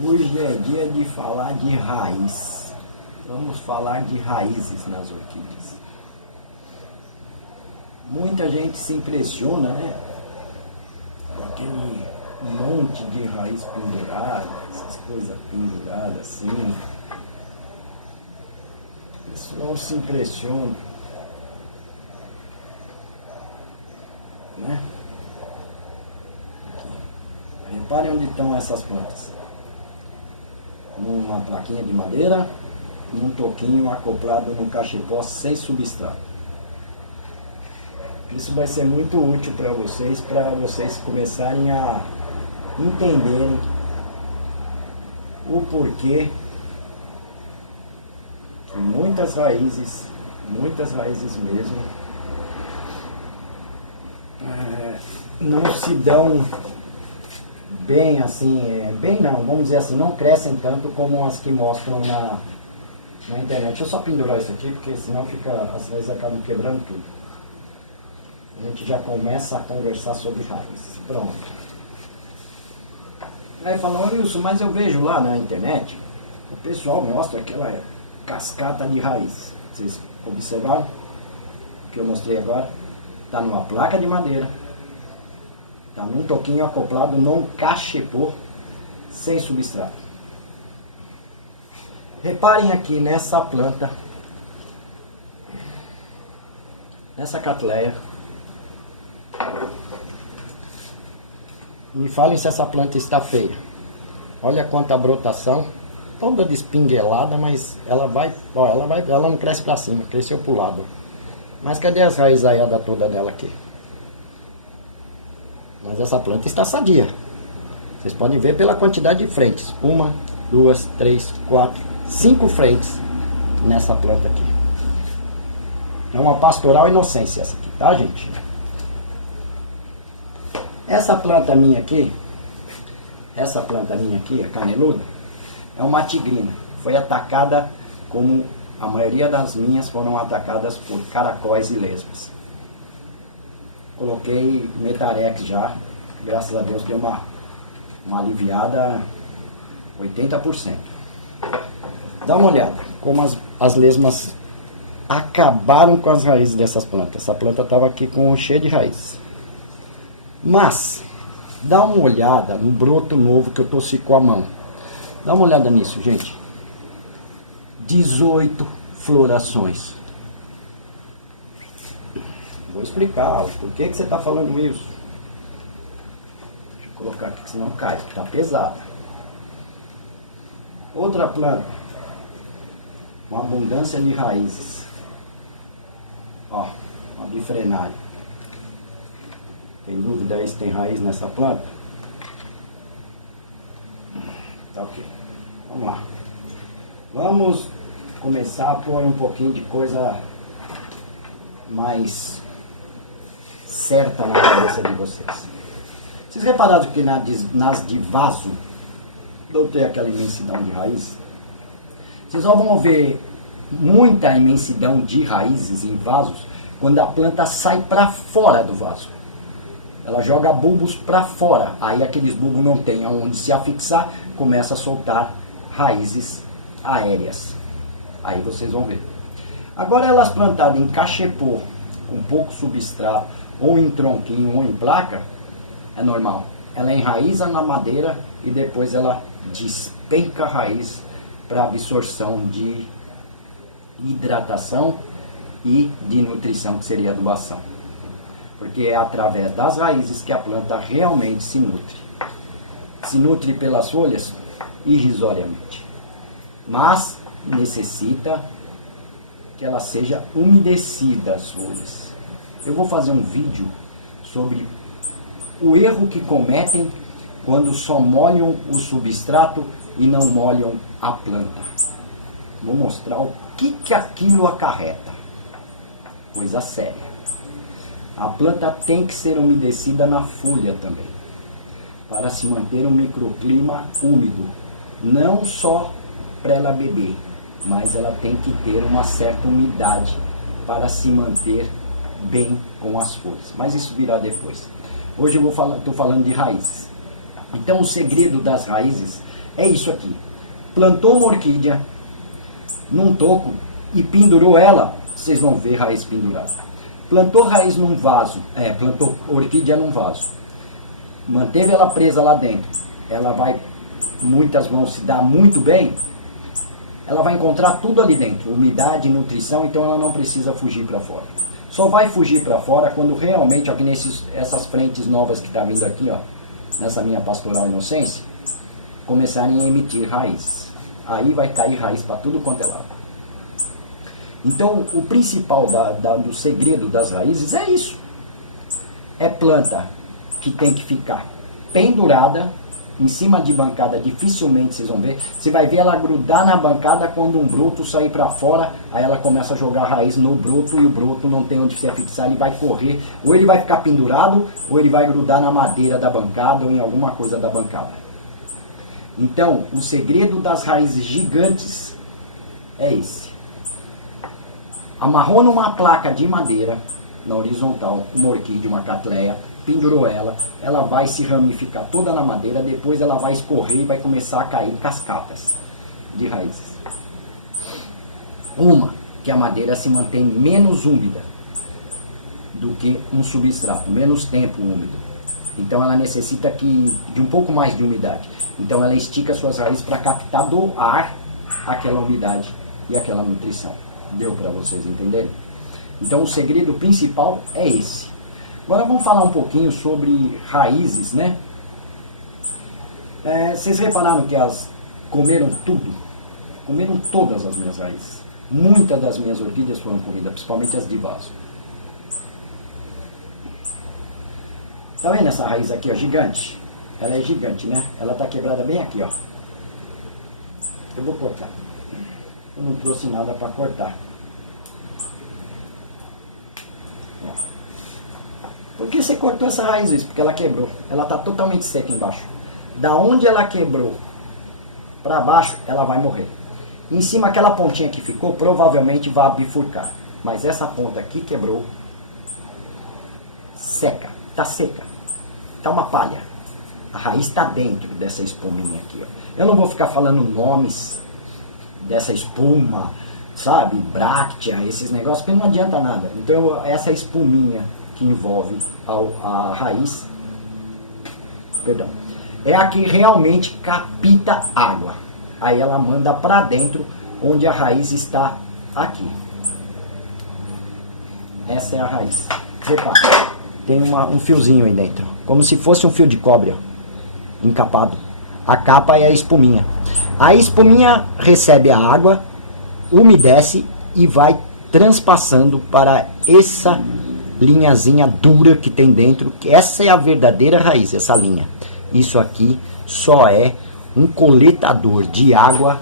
Hoje é dia de falar de raiz. Vamos falar de raízes nas orquídeas. Muita gente se impressiona, né? Com aquele monte de raiz pendurada, essas coisas penduradas assim. O pessoal se impressiona, né? Aqui. Reparem onde estão essas plantas. Numa plaquinha de madeira e um toquinho acoplado no cachepó sem substrato. Isso vai ser muito útil para vocês começarem a entenderem o porquê que muitas raízes mesmo, não se dão bem assim, bem não, vamos dizer assim, não crescem tanto como as que mostram na internet. Deixa eu só pendurar isso aqui, porque senão as raízes acabam quebrando tudo. A gente já começa a conversar sobre raízes. Pronto. Aí falando isso, mas eu vejo lá na internet, o pessoal mostra aquela cascata de raízes. Vocês observaram? O que eu mostrei agora? Está numa placa de madeira. Está num toquinho acoplado num cachepô sem substrato. Reparem aqui nessa planta, nessa catleia. Me falem se essa planta está feia. Olha quanta brotação, toda despinguelada, mas ela não cresce para cima, cresceu para o lado. Mas cadê as raizaiadas toda dela aqui? Mas essa planta está sadia. Vocês podem ver pela quantidade de frentes. 1, 2, 3, 4, 5 frentes nessa planta aqui. É uma pastoral inocência essa aqui, tá, gente? Essa planta minha aqui, a caneluda, é uma tigrina. Foi atacada, como a maioria das minhas foram atacadas por caracóis e lesmas. Coloquei Metarex já, graças a Deus deu uma aliviada 80%. Dá uma olhada como as lesmas acabaram com as raízes dessas plantas. Essa planta estava aqui cheia de raízes. Mas, dá uma olhada no broto novo que eu torci com a mão. Dá uma olhada nisso, gente. 18 florações. Vou explicar por que você está falando isso. Deixa eu colocar aqui, senão cai, está pesado. Outra planta, uma abundância de raízes. Ó, uma bifrenária. Tem dúvida aí se tem raiz nessa planta? Tá ok. Vamos lá. Vamos começar a pôr um pouquinho de coisa mais certa na cabeça de vocês. Vocês repararam que nas de vaso, não tem aquela imensidão de raiz? Vocês só vão ver muita imensidão de raízes em vasos quando a planta sai para fora do vaso. Ela joga bulbos para fora, aí aqueles bulbos não tem aonde se afixar, começa a soltar raízes aéreas. Aí vocês vão ver. Agora elas plantadas em cachepô, com pouco substrato, ou em tronquinho, ou em placa, é normal. Ela enraiza na madeira e depois ela despenca a raiz para absorção de hidratação e de nutrição, que seria adubação. Porque é através das raízes que a planta realmente se nutre. Se nutre pelas folhas irrisoriamente. Mas necessita que ela seja umedecida, as folhas. Eu vou fazer um vídeo sobre o erro que cometem quando só molham o substrato e não molham a planta. Vou mostrar o que aquilo acarreta. Coisa séria. A planta tem que ser umedecida na folha também, para se manter um microclima úmido. Não só para ela beber, mas ela tem que ter uma certa umidade para se manter bem com as folhas. Mas isso virá depois. Hoje eu estou falando de raízes. Então o segredo das raízes é isso aqui. Plantou uma orquídea num toco e pendurou ela, vocês vão ver raiz pendurada. Plantou raiz num vaso, plantou orquídea num vaso. Manteve ela presa lá dentro. Ela vai, muitas vão se dar muito bem. Ela vai encontrar tudo ali dentro, umidade, nutrição, então ela não precisa fugir para fora. Só vai fugir para fora quando realmente, aqui essas frentes novas que está vindo aqui, ó, nessa minha pastoral inocência, começarem a emitir raízes. Aí vai cair raiz para tudo quanto é lado. Então, o principal do segredo das raízes é isso. É planta que tem que ficar pendurada em cima de bancada, dificilmente vocês vão ver. Você vai ver ela grudar na bancada quando um broto sair para fora, aí ela começa a jogar raiz no broto e o broto não tem onde se afixar, ele vai correr, ou ele vai ficar pendurado, ou ele vai grudar na madeira da bancada ou em alguma coisa da bancada. Então, o segredo das raízes gigantes é esse. Amarrou numa placa de madeira, na horizontal, uma orquídea, uma catleia, pendurou ela, ela vai se ramificar toda na madeira, depois ela vai escorrer e vai começar a cair cascatas de raízes. Uma, que a madeira se mantém menos úmida do que um substrato, menos tempo úmido. Então ela necessita de um pouco mais de umidade. Então ela estica suas raízes para captar do ar aquela umidade e aquela nutrição. Deu para vocês entenderem? Então o segredo principal é esse. Agora vamos falar um pouquinho sobre raízes, né? Vocês repararam que elas comeram tudo? Comeram todas as minhas raízes. Muitas das minhas orquídeas foram comidas, principalmente as de vaso. Tá vendo essa raiz aqui, ó, gigante? Ela é gigante, né? Ela tá quebrada bem aqui, ó. Eu vou cortar. Eu não trouxe nada para cortar. Ó. Por que você cortou essa raiz, Luiz? Porque ela quebrou. Ela está totalmente seca embaixo. Da onde ela quebrou para baixo, ela vai morrer. Em cima, aquela pontinha que ficou, provavelmente vai bifurcar. Mas essa ponta aqui quebrou. Seca. Está seca. Está uma palha. A raiz está dentro dessa espuminha aqui, ó. Eu não vou ficar falando nomes dessa espuma, sabe? Bráctea, esses negócios, porque não adianta nada. Então, essa espuminha que envolve a raiz, perdão, é a que realmente capta água. Aí ela manda para dentro, onde a raiz está aqui. Essa é a raiz. Repara, tem um fiozinho aí dentro, como se fosse um fio de cobre, ó, encapado. A capa é a espuminha. A espuminha recebe a água, umedece e vai transpassando para essa linhazinha dura que tem dentro, que essa é a verdadeira raiz, essa linha. Isso aqui só é um coletador de água,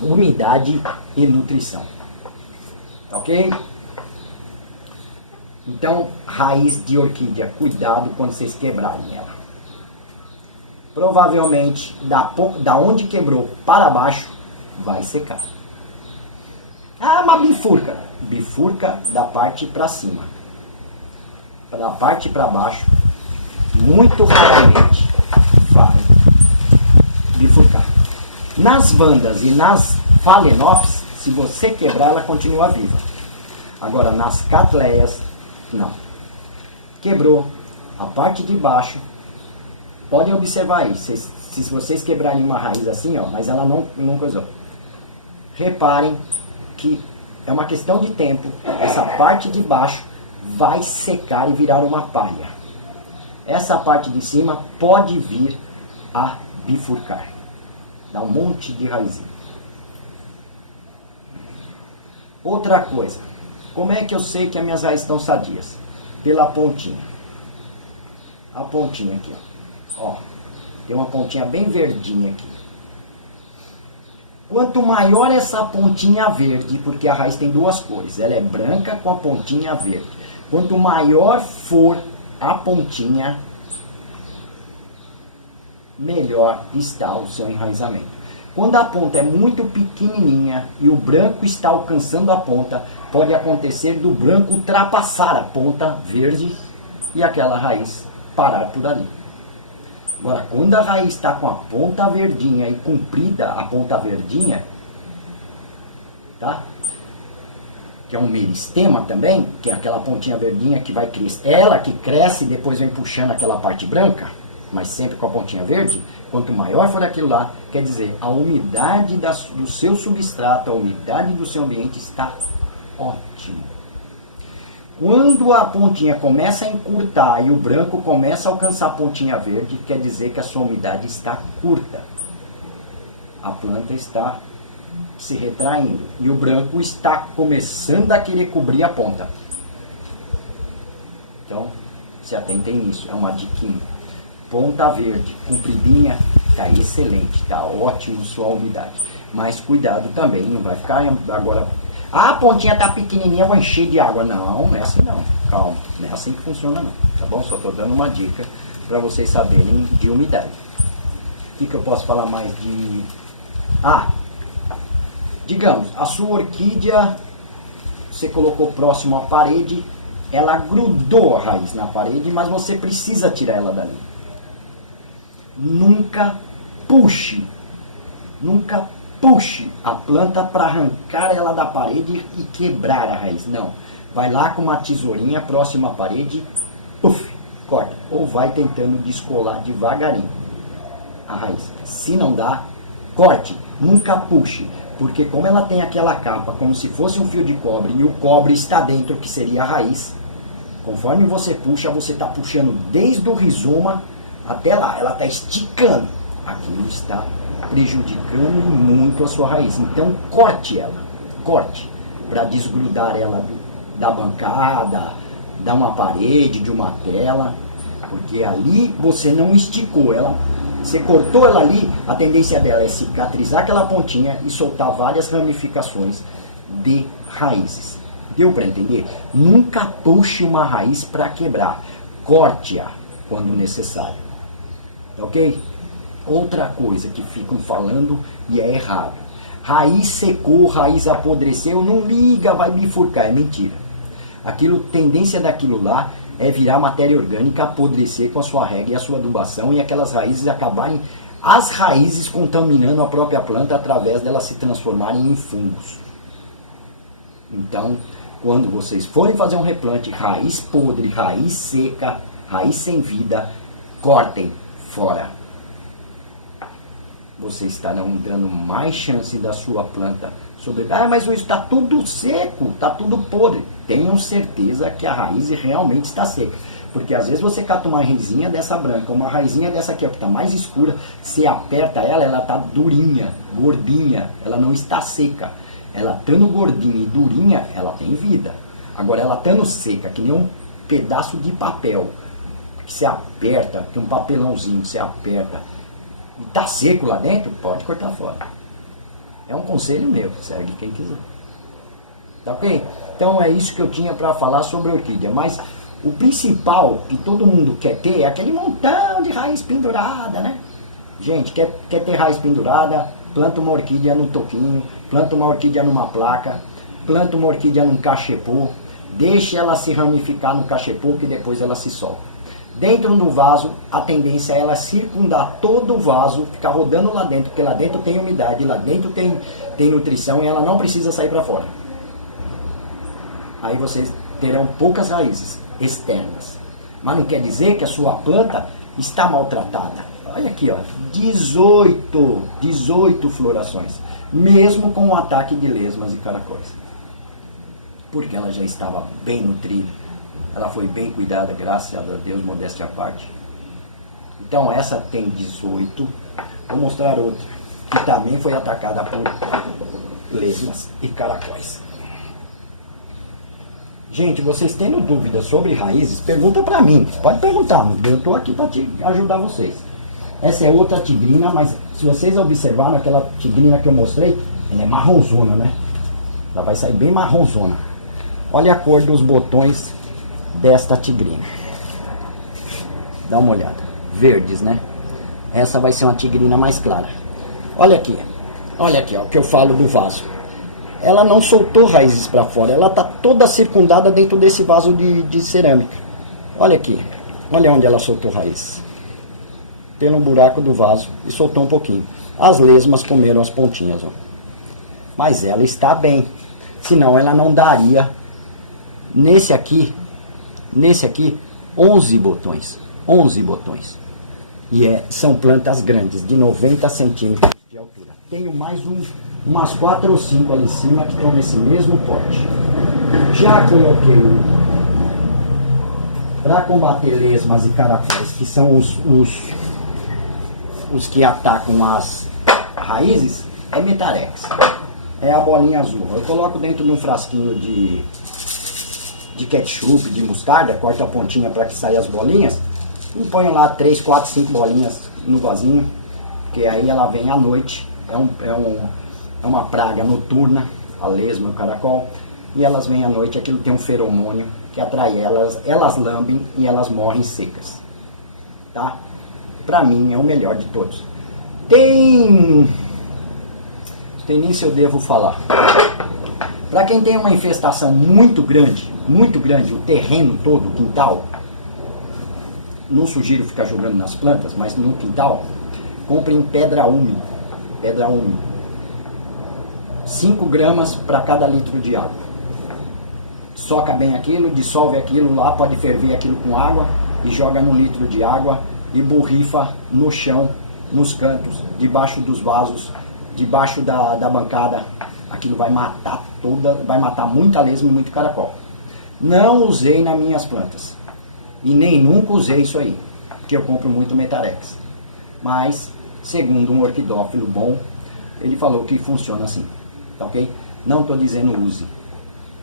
umidade e nutrição. Ok? Então, raiz de orquídea, cuidado quando vocês quebrarem ela. Provavelmente, da onde quebrou para baixo, vai secar. Ah, mas bifurca. Bifurca da parte para cima. Da parte para baixo, muito raramente vai bifurcar. Nas vandas e nas phalaenopsis, se você quebrar, ela continua viva. Agora, nas catleias, não. Quebrou a parte de baixo. Podem observar aí, se vocês quebrarem uma raiz assim, ó, mas ela não coisou. Reparem que é uma questão de tempo. Essa parte de baixo vai secar e virar uma palha. Essa parte de cima pode vir a bifurcar. Dá um monte de raizinha. Outra coisa. Como é que eu sei que as minhas raízes estão sadias? Pela pontinha. A pontinha aqui, ó. Tem uma pontinha bem verdinha aqui. Quanto maior essa pontinha verde, porque a raiz tem duas cores. Ela é branca com a pontinha verde. Quanto maior for a pontinha, melhor está o seu enraizamento. Quando a ponta é muito pequenininha e o branco está alcançando a ponta, pode acontecer do branco ultrapassar a ponta verde e aquela raiz parar por ali. Agora, quando a raiz está com a ponta verdinha e comprida a ponta verdinha, tá? Que é um meristema também, que é aquela pontinha verdinha que vai crescer. Ela que cresce e depois vem puxando aquela parte branca, mas sempre com a pontinha verde. Quanto maior for aquilo lá, quer dizer, a umidade do seu substrato, a umidade do seu ambiente está ótimo. Quando a pontinha começa a encurtar e o branco começa a alcançar a pontinha verde, quer dizer que a sua umidade está curta. A planta está se retraindo e o branco está começando a querer cobrir a ponta. Então, se atentem nisso, é uma diquinha. Ponta verde, compridinha, está excelente, está ótimo sua umidade. Mas cuidado também, não vai ficar agora... Ah, a pontinha está pequenininha, eu vou encher de água. Não, não é assim não, calma, não é assim que funciona não, tá bom? Só estou dando uma dica para vocês saberem de umidade. O que eu posso falar mais de... digamos, a sua orquídea, você colocou próximo à parede, ela grudou a raiz na parede, mas você precisa tirar ela dali. Nunca puxe a planta para arrancar ela da parede e quebrar a raiz. Não, vai lá com uma tesourinha próxima à parede, corta. Ou vai tentando descolar devagarinho a raiz. Se não dá, corte, nunca puxe. Porque como ela tem aquela capa, como se fosse um fio de cobre, e o cobre está dentro, que seria a raiz, conforme você puxa, você está puxando desde o rizoma até lá, ela está esticando. Aquilo está prejudicando muito a sua raiz. Então corte ela, corte, para desgrudar ela da bancada, de uma parede, de uma tela, porque ali você não esticou ela. Você cortou ela ali, a tendência dela é cicatrizar aquela pontinha e soltar várias ramificações de raízes. Deu para entender? Nunca puxe uma raiz para quebrar. Corte-a quando necessário. Ok? Outra coisa que ficam falando e é errado. Raiz secou, raiz apodreceu, não liga, vai bifurcar. É mentira. Tendência daquilo lá é virar matéria orgânica, apodrecer com a sua rega e a sua adubação e aquelas raízes acabarem, as raízes contaminando a própria planta através delas se transformarem em fungos. Então, quando vocês forem fazer um replante, raiz podre, raiz seca, raiz sem vida, cortem fora. Vocês estarão dando mais chance da sua planta sobreviver. Mas isso está tudo seco, está tudo podre. Tenham certeza que a raiz realmente está seca. Porque às vezes você cata uma raizinha dessa branca, uma raizinha dessa aqui, que está mais escura, você aperta ela, ela está durinha, gordinha, ela não está seca. Ela estando gordinha e durinha, ela tem vida. Agora ela estando seca, que nem um pedaço de papel, que você aperta, tem um papelãozinho que você aperta, e está seco lá dentro, pode cortar fora. É um conselho meu, segue quem quiser. Tá ok? Então é isso que eu tinha para falar sobre a orquídea. Mas o principal que todo mundo quer ter é aquele montão de raiz pendurada, né? Gente, quer ter raiz pendurada, planta uma orquídea no toquinho, planta uma orquídea numa placa, planta uma orquídea num cachepô, deixa ela se ramificar no cachepô que depois ela se solta. Dentro do vaso, a tendência é ela circundar todo o vaso, ficar rodando lá dentro, porque lá dentro tem umidade, lá dentro tem nutrição e ela não precisa sair para fora. Aí vocês terão poucas raízes externas. Mas não quer dizer que a sua planta está maltratada. Olha aqui, ó, 18 florações, mesmo com o ataque de lesmas e caracóis. Porque ela já estava bem nutrida. Ela foi bem cuidada, graças a Deus, modéstia à parte. Então essa tem 18. Vou mostrar outra, que também foi atacada por lesmas e caracóis. Gente, vocês tendo dúvidas sobre raízes, pergunta pra mim. Você pode perguntar, eu estou aqui para te ajudar vocês. Essa é outra tigrina, mas se vocês observaram aquela tigrina que eu mostrei, ela é marronzona, né? Ela vai sair bem marronzona. Olha a cor dos botões desta tigrina. Dá uma olhada. Verdes, né? Essa vai ser uma tigrina mais clara. Olha aqui, ó, o que eu falo do vaso. Ela não soltou raízes para fora, ela está toda circundada dentro desse vaso de cerâmica. Olha aqui, olha onde ela soltou raízes. pelo buraco do vaso e soltou um pouquinho. As lesmas comeram as pontinhas, ó. Mas ela está bem, senão ela não daria nesse aqui 11 botões. 11 botões. E são plantas grandes, de 90 centímetros de altura. Tenho mais umas 4 ou 5 ali em cima que estão nesse mesmo pote. Já coloquei para combater lesmas e caracóis, que são os que atacam as raízes, é Metarex. É a bolinha azul. Eu coloco dentro de um frasquinho de ketchup, de mostarda, corto a pontinha para que saia as bolinhas e ponho lá 3, 4, 5 bolinhas no vasinho, porque aí ela vem à noite. É uma praga noturna, a lesma e o caracol, e elas vêm à noite. Aquilo tem um feromônio que atrai elas lambem e elas morrem secas, tá? Pra mim é o melhor de todos. Não sei nem se eu devo falar. Para quem tem uma infestação muito grande, o terreno todo, o quintal, não sugiro ficar jogando nas plantas, mas no quintal, comprem pedra úmida. 5 gramas para cada litro de água. Soca bem aquilo, dissolve aquilo lá, pode ferver aquilo com água e joga no litro de água e borrifa no chão, nos cantos, debaixo dos vasos, debaixo da bancada. Aquilo vai matar muita lesma e muito caracol. Não usei nas minhas plantas. E nem nunca usei isso aí, porque eu compro muito Metarex. Mas, segundo um orquidófilo bom, ele falou que funciona assim. Tá ok? Não estou dizendo use.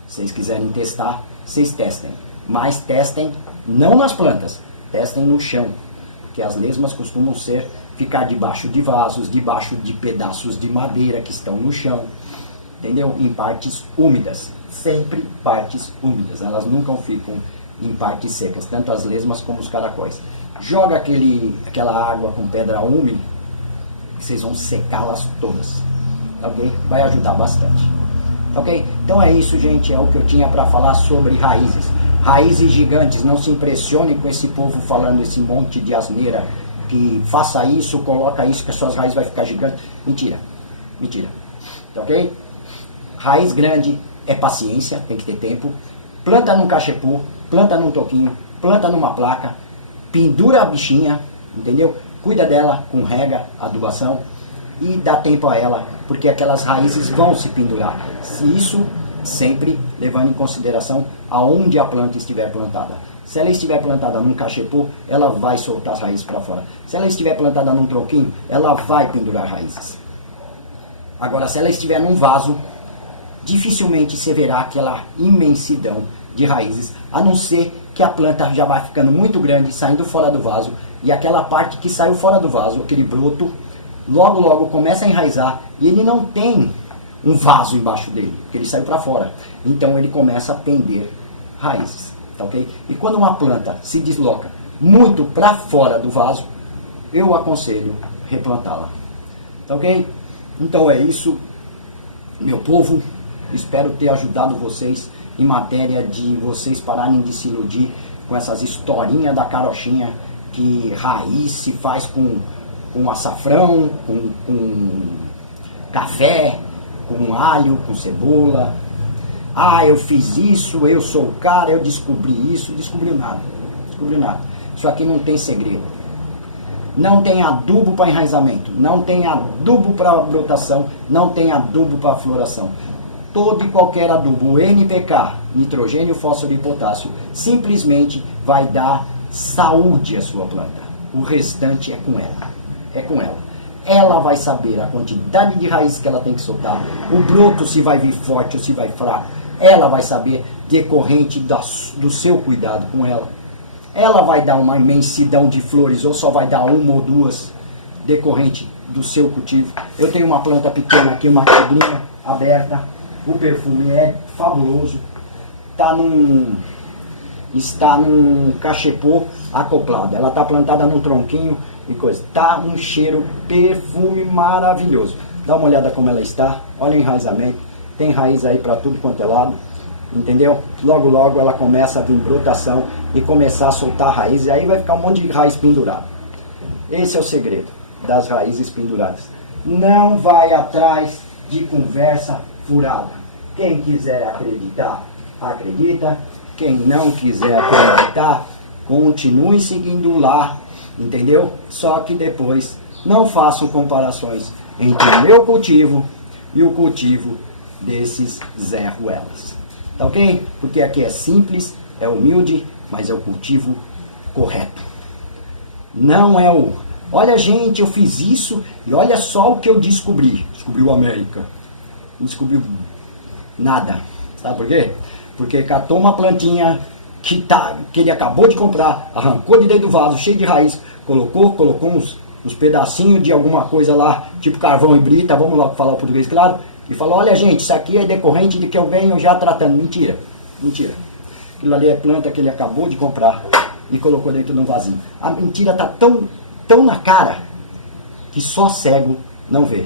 Se vocês quiserem testar, vocês testem. Mas testem não nas plantas, testem no chão. Porque as lesmas costumam ficar debaixo de vasos, debaixo de pedaços de madeira que estão no chão. Entendeu? Em partes úmidas. Sempre partes úmidas. Elas nunca ficam em partes secas. Tanto as lesmas como os caracóis. Joga aquela água com pedra úmida, que vocês vão secá-las todas. Ok? Vai ajudar bastante. Ok? Então é isso, gente. É o que eu tinha para falar sobre raízes. Raízes gigantes. Não se impressione com esse povo falando esse monte de asneira. Que faça isso, coloca isso, que as suas raízes vai ficar gigante. Mentira. Mentira. Ok? Raiz grande é paciência, tem que ter tempo. Planta num cachepu, planta num toquinho, planta numa placa, pendura a bichinha, entendeu? Cuida dela com rega, adubação e dá tempo a ela, porque aquelas raízes vão se pendurar. Isso sempre levando em consideração aonde a planta estiver plantada. Se ela estiver plantada num cachepu, ela vai soltar as raízes para fora. Se ela estiver plantada num tronquinho, ela vai pendurar raízes. Agora, se ela estiver num vaso, dificilmente você verá aquela imensidão de raízes, a não ser que a planta já vai ficando muito grande, saindo fora do vaso, e aquela parte que saiu fora do vaso, aquele broto, logo começa a enraizar, e ele não tem um vaso embaixo dele, porque ele saiu para fora. Então ele começa a pender raízes, tá ok? E quando uma planta se desloca muito para fora do vaso, eu aconselho replantá-la, tá ok? Então é isso, meu povo. Espero ter ajudado vocês em matéria de vocês pararem de se iludir com essas historinhas da carochinha, que raiz se faz com açafrão, com café, com alho, com cebola. Ah, eu fiz isso, eu sou o cara, eu descobri isso. Descobriu nada. Isso aqui não tem segredo. Não tem adubo para enraizamento, não tem adubo para brotação, não tem adubo para floração. Todo e qualquer adubo, NPK, nitrogênio, fósforo e potássio, simplesmente vai dar saúde à sua planta. O restante é com ela. É com ela. Ela vai saber a quantidade de raiz que ela tem que soltar, o broto se vai vir forte ou se vai fraco. Ela vai saber decorrente do seu cuidado com ela. Ela vai dar uma imensidão de flores ou só vai dar uma ou duas decorrente do seu cultivo. Eu tenho uma planta pequena aqui, uma tigrinha aberta. O perfume é fabuloso. Está num cachepô acoplado. Ela está plantada num tronquinho e coisa. Está um cheiro, perfume maravilhoso. Dá uma olhada como ela está. Olha o enraizamento. Tem raiz aí para tudo quanto é lado. Entendeu? Logo ela começa a vir brotação e começar a soltar raiz. E aí vai ficar um monte de raiz pendurada. Esse é o segredo das raízes penduradas. Não vai atrás de conversa furada. Quem quiser acreditar, acredita. Quem não quiser acreditar, continue seguindo lá, entendeu? Só que depois não faço comparações entre o meu cultivo e o cultivo desses Zé Ruelas. Tá ok? Porque aqui é simples, é humilde, mas é o cultivo correto. Não é o... Olha, gente, eu fiz isso e olha só o que eu descobri. Descobriu a América. Não descobriu nada. Sabe por quê? Porque catou uma plantinha que ele acabou de comprar, arrancou de dentro do vaso, cheio de raiz, colocou uns pedacinhos de alguma coisa lá, tipo carvão e brita, vamos lá falar o português claro, e falou, olha gente, isso aqui é decorrente de que eu venho já tratando. Mentira, mentira. Aquilo ali é planta que ele acabou de comprar e colocou dentro de um vasinho. A mentira está tão na cara que só cego não vê.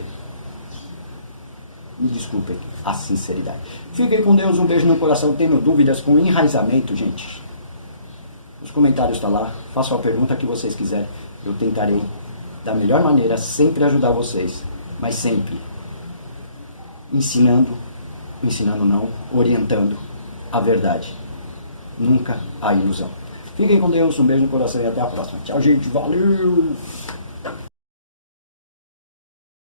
Me desculpem a sinceridade. Fiquem com Deus, um beijo no coração. Tendo dúvidas com enraizamento, gente, os comentários estão lá. Façam a pergunta que vocês quiserem. Eu tentarei, da melhor maneira, sempre ajudar vocês. Mas sempre ensinando não, orientando a verdade. Nunca a ilusão. Fiquem com Deus, um beijo no coração e até a próxima. Tchau, gente. Valeu!